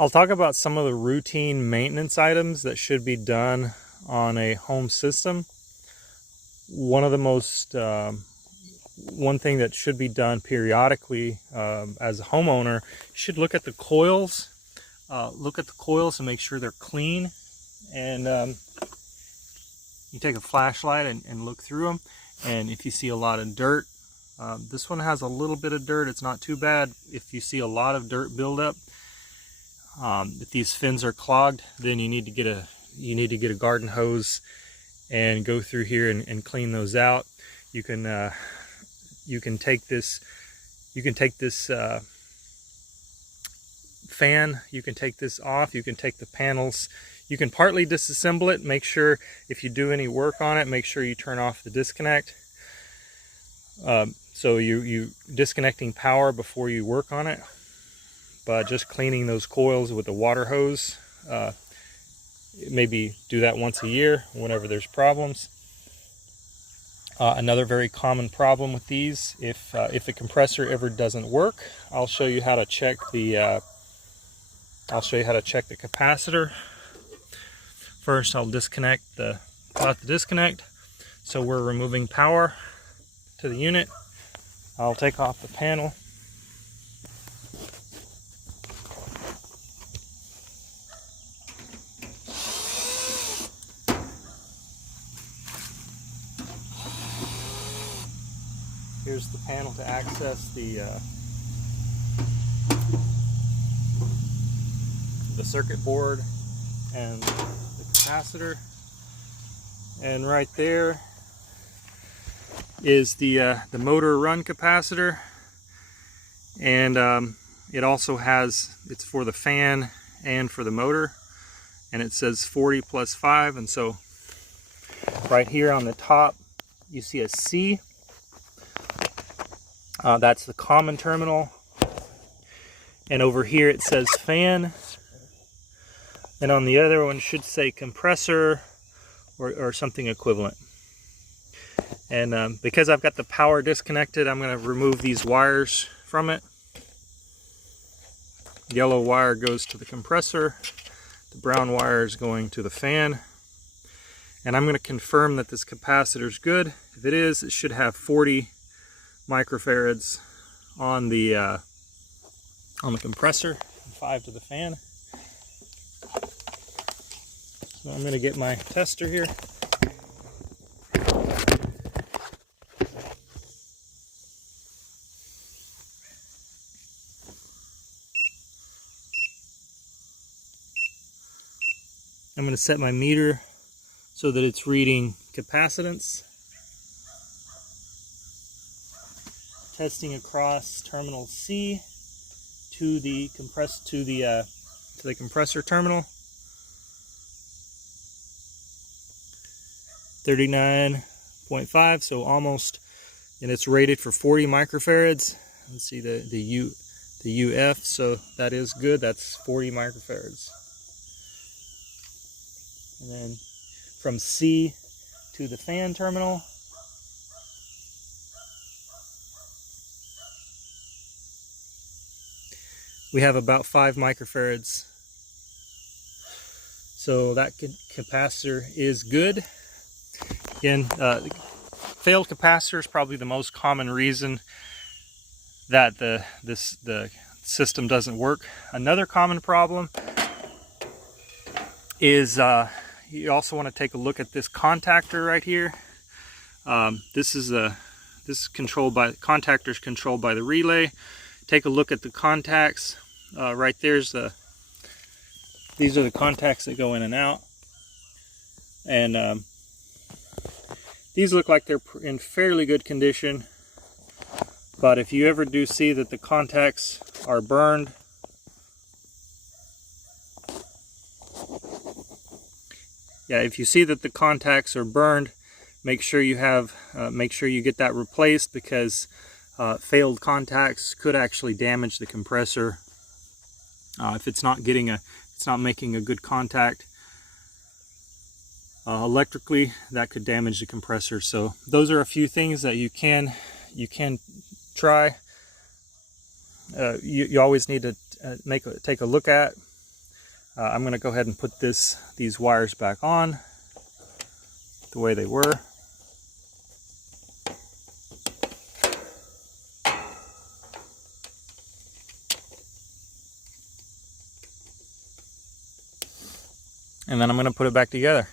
I'll talk about some of the routine maintenance items that should be done on a home system. One of the most, one thing that should be done periodically as a homeowner, you should look at the coils. Look at the coils and make sure they're clean. And you take a flashlight and look through them. And if you see a lot of dirt, this one has a little bit of dirt. It's not too bad. If you see a lot of dirt buildup, if these fins are clogged, then you need to get a garden hose and go through here and clean those out. You can take this fan, you can take this off, you can take the panels, you can partly disassemble it. Make sure if you do any work on it, make sure you turn off the disconnect. So you disconnecting power before you work on it. But just cleaning those coils with a water hose, maybe do that once a year whenever there's problems. Another very common problem with these, if the compressor ever doesn't work, I'll show you how to check the capacitor. First, I'll disconnect the disconnect. So we're removing power to the unit. I'll take off the panel. Here's the panel to access the circuit board and the capacitor. And right there is the motor run capacitor. And it also has, it's for the fan and for the motor. And it says 40 plus 5. And so right here on the top, you see a C. That's the common terminal, and over here it says fan, and on the other one should say compressor or something equivalent. And because I've got the power disconnected, I'm going to remove these wires from it. Yellow wire goes to the compressor, the brown wire is going to the fan, and I'm going to confirm that this capacitor is good. If it is, it should have 40 microfarads on the compressor, and 5 to the fan. So I'm going to get my tester here. I'm going to set my meter so that it's reading capacitance. Testing across terminal C to the compressor terminal. 39.5, so almost, and it's rated for 40 microfarads. Let's see the UF, so that is good. That's 40 microfarads. And then from C to the fan terminal. We have about 5 microfarads. So that capacitor is good. Again, failed capacitor is probably the most common reason that the system doesn't work. Another common problem is you also want to take a look at this contactor right here. This is controlled by contactors controlled by the relay. Take a look at the contacts. Right there's these are the contacts that go in and out, and these look like they're in fairly good condition. But if you ever do see that the contacts are burned, if you see that the contacts are burned, make sure you get that replaced, because failed contacts could actually damage the compressor if it's not making a good contact. Electrically, that could damage the compressor. So those are a few things that you can try. You always need to take a look at. I'm going to go ahead and put these wires back on the way they were. And then I'm going to put it back together.